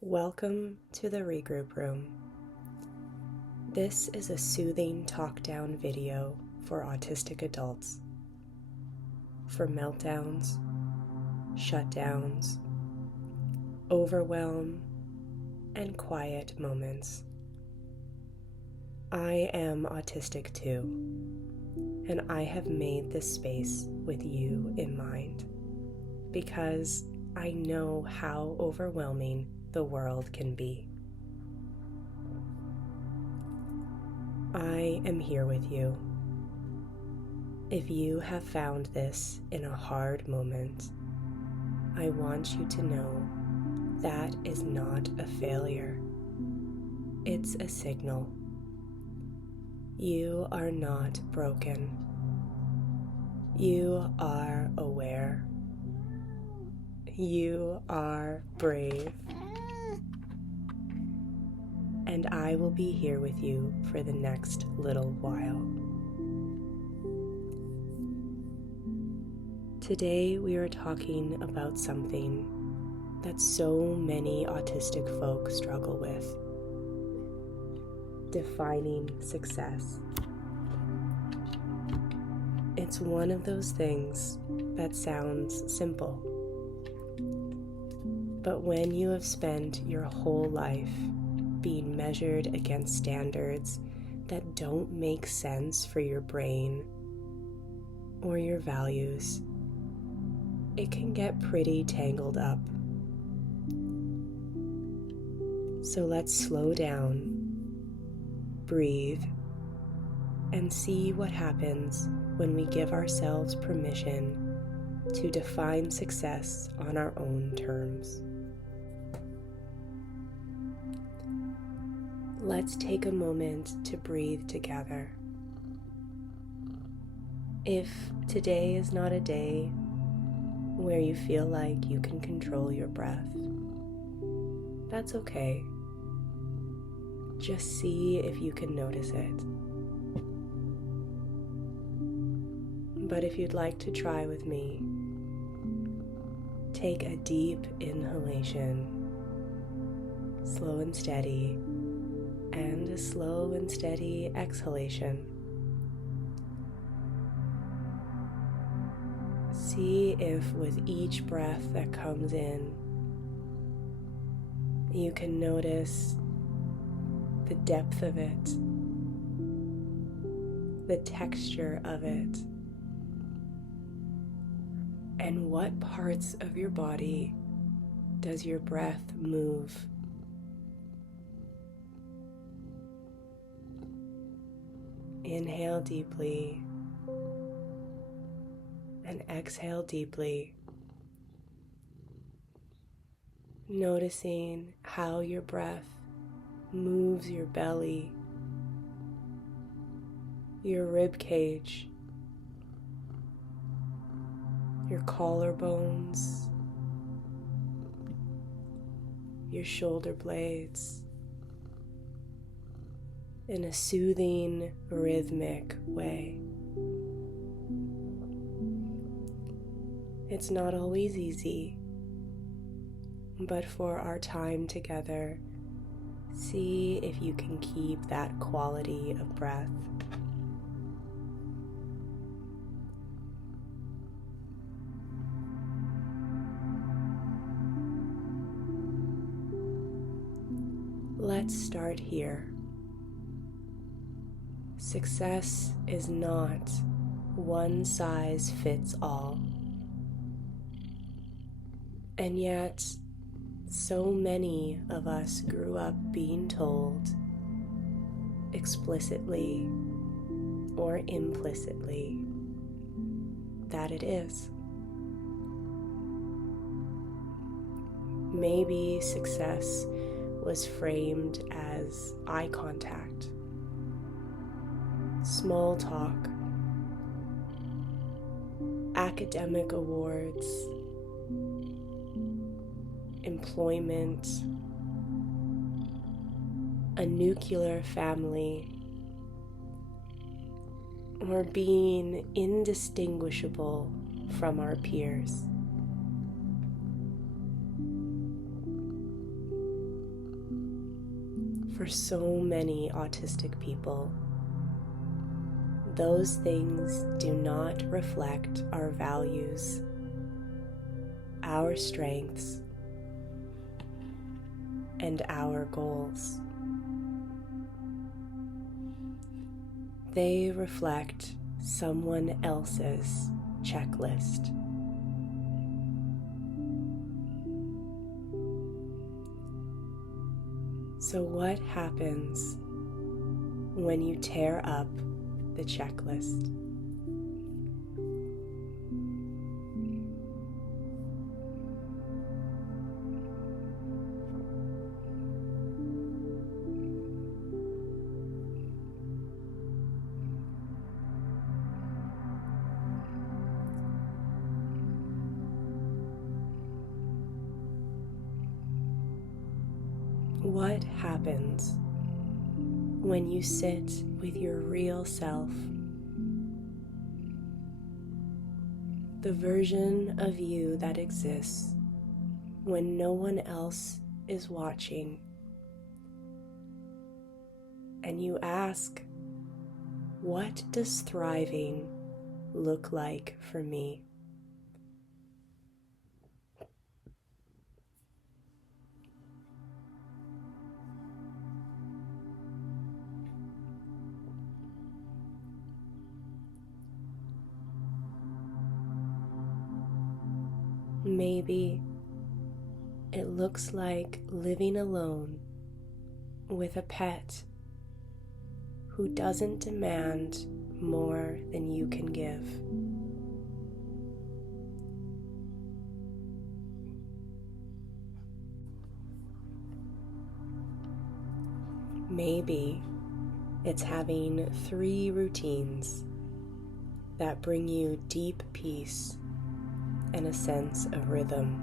Welcome to the Regroup Room. This is a soothing talk-down video for autistic adults. For meltdowns, shutdowns, overwhelm, and quiet moments. I am autistic too, and I have made this space with you in mind because I know how overwhelming the world can be. I am here with you. If you have found this in a hard moment, I want you to know that is not a failure. It's a signal. You are not broken. You are aware. You are brave. And I will be here with you for the next little while. Today we are talking about something that so many autistic folk struggle with: defining success. It's one of those things that sounds simple, but when you have spent your whole life being measured against standards that don't make sense for your brain or your values, it can get pretty tangled up. So let's slow down, breathe, and see what happens when we give ourselves permission to define success on our own terms. Let's take a moment to breathe together. If today is not a day where you feel like you can control your breath, that's okay. Just see if you can notice it. But if you'd like to try with me, take a deep inhalation, slow and steady, and a slow and steady exhalation. See if with each breath that comes in, you can notice the depth of it, the texture of it, and what parts of your body does your breath move. Inhale deeply and exhale deeply, noticing how your breath moves your belly, your rib cage, your collarbones, your shoulder blades, in a soothing, rhythmic way. It's not always easy, but for our time together, see if you can keep that quality of breath. Let's start here. Success is not one size fits all. And yet, so many of us grew up being told, explicitly or implicitly, that it is. Maybe success was framed as eye contact, small talk, academic awards, employment, a nuclear family, or being indistinguishable from our peers. for so many autistic people, those things do not reflect our values, our strengths, and our goals. They reflect someone else's checklist. So what happens when you tear up the checklist? What happens when you sit with your real self, the version of you that exists when no one else is watching, and you ask, what does thriving look like for me? Maybe it looks like living alone with a pet who doesn't demand more than you can give. Maybe it's having 3 routines that bring you deep peace and a sense of rhythm.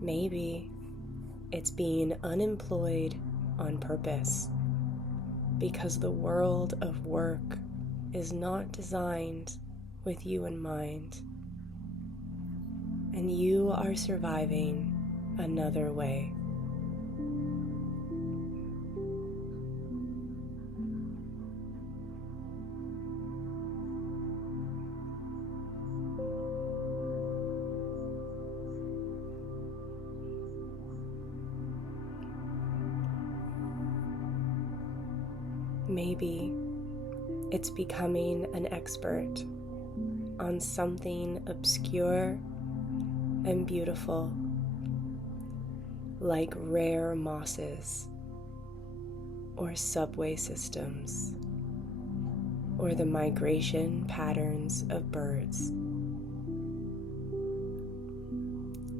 Maybe it's being unemployed on purpose because the world of work is not designed with you in mind, and you are surviving another way. Maybe it's becoming an expert on something obscure and beautiful, like rare mosses, or subway systems, or the migration patterns of birds.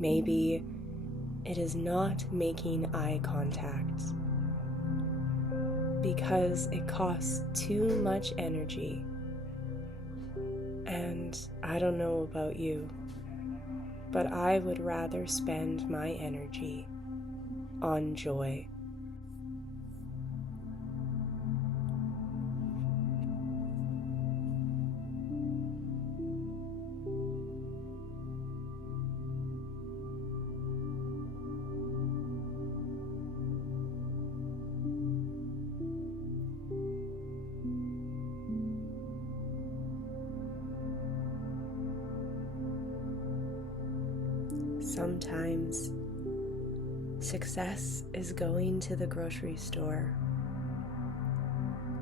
Maybe it is not making eye contact because it costs too much energy. And I don't know about you, but I would rather spend my energy on joy. Sometimes success is going to the grocery store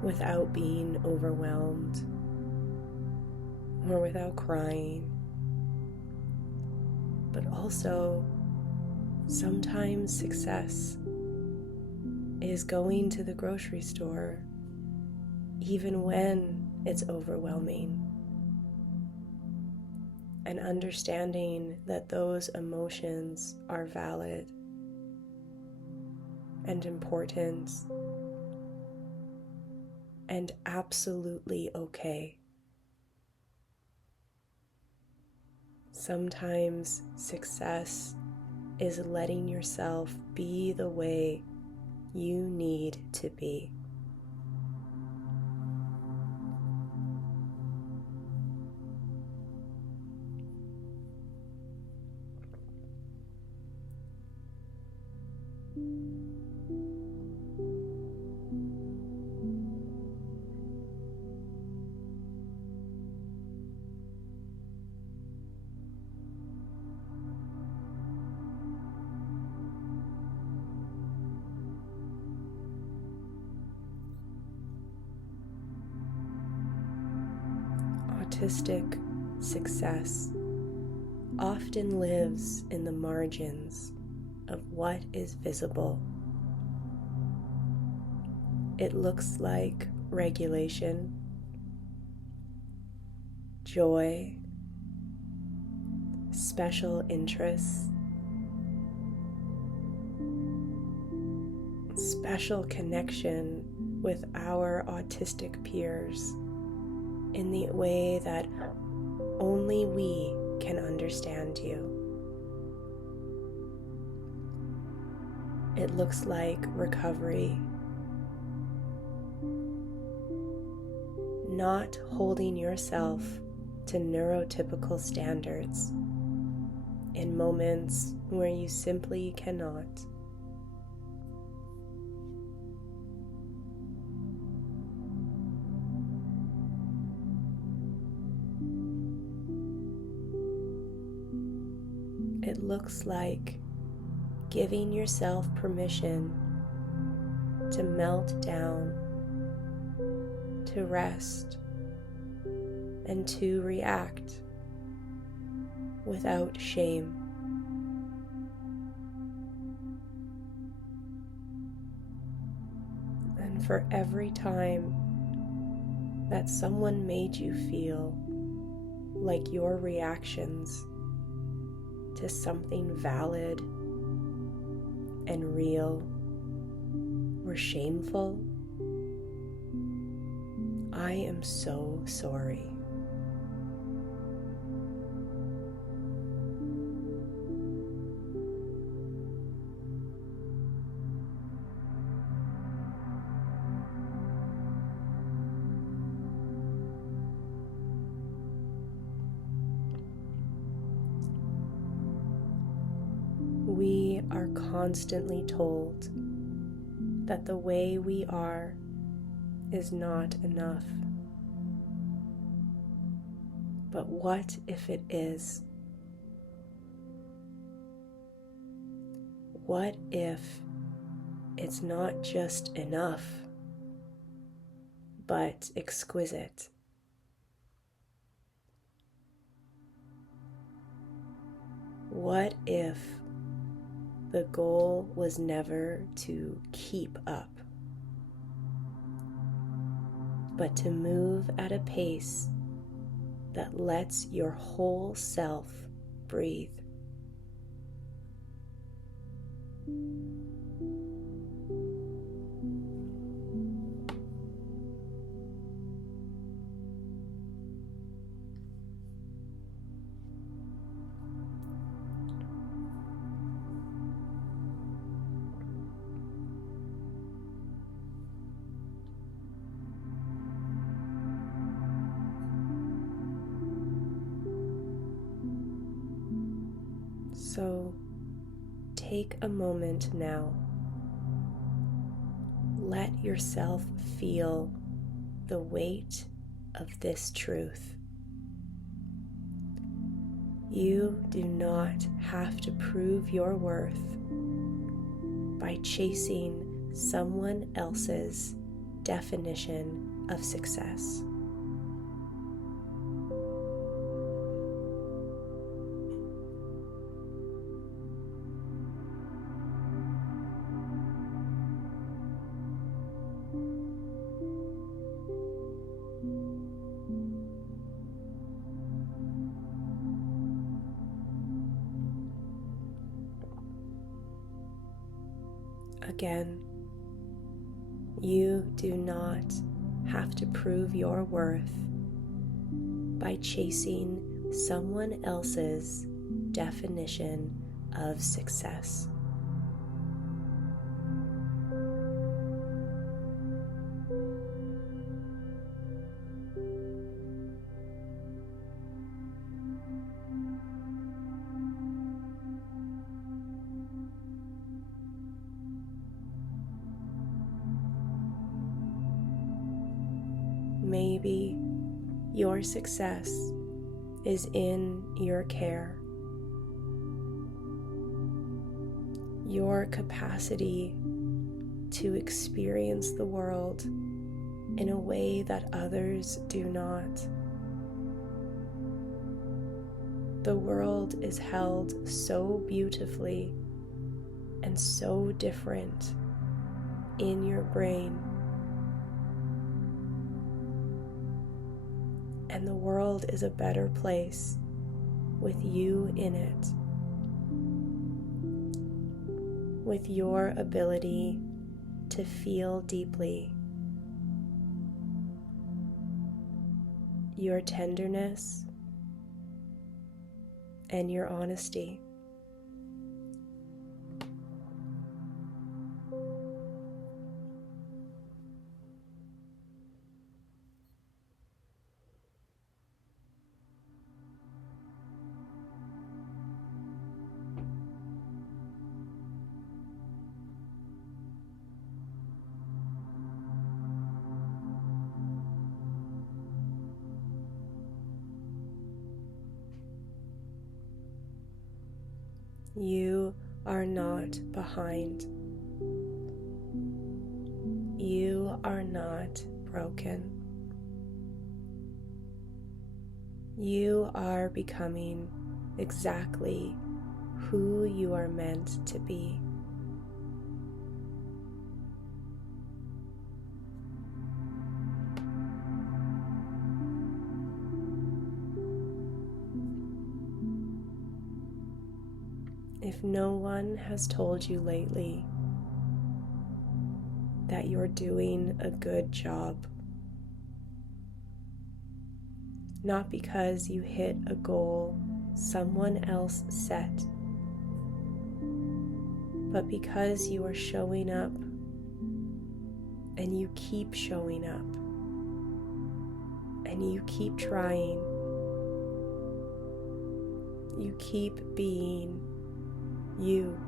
without being overwhelmed or without crying. But also, sometimes success is going to the grocery store even when it's overwhelming, and understanding that those emotions are valid and important and absolutely okay. Sometimes success is letting yourself be the way you need to be. Autistic success often lives in the margins of what is visible. It looks like regulation, joy, special interests, special connection with our autistic peers in the way that only we can understand you. It looks like recovery, not holding yourself to neurotypical standards in moments where you simply cannot. It looks like giving yourself permission to melt down, to rest, and to react without shame. And for every time that someone made you feel like your reactions to something valid and real were shameful, I am so sorry. We are constantly told that the way we are is not enough. But what if it is? What if it's not just enough, but exquisite? What if the goal was never to keep up, but to move at a pace that lets your whole self breathe? So take a moment now. Let yourself feel the weight of this truth. You do not have to prove your worth by chasing someone else's definition of success. Again, you do not have to prove your worth by chasing someone else's definition of success. maybe your success is in your care, your capacity to experience the world in a way that others do not. The world is held so beautifully and so different in your brain. And the world is a better place with you in it, with your ability to feel deeply, your tenderness, and your honesty. You are not behind. You are not broken. You are becoming exactly who you are meant to be. If no one has told you lately that you're doing a good job, not because you hit a goal someone else set, but because you are showing up and you keep showing up and you keep trying, you keep being you.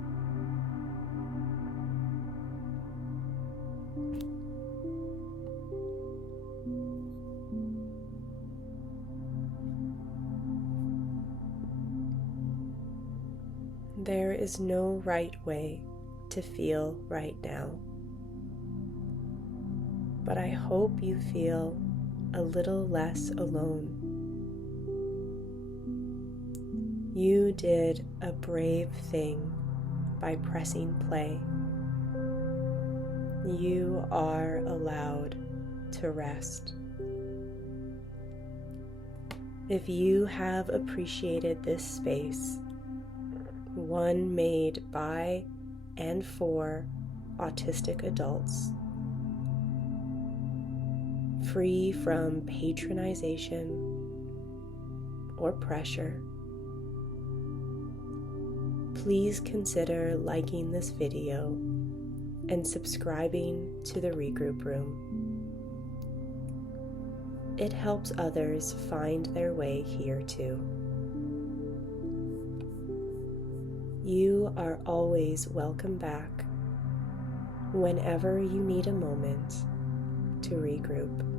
There is no right way to feel right now, but I hope you feel a little less alone. You did a brave thing by pressing play. You are allowed to rest. If you have appreciated this space, one made by and for autistic adults, free from patronization or pressure, please consider liking this video and subscribing to the Regroup Room. It helps others find their way here too. You are always welcome back whenever you need a moment to regroup.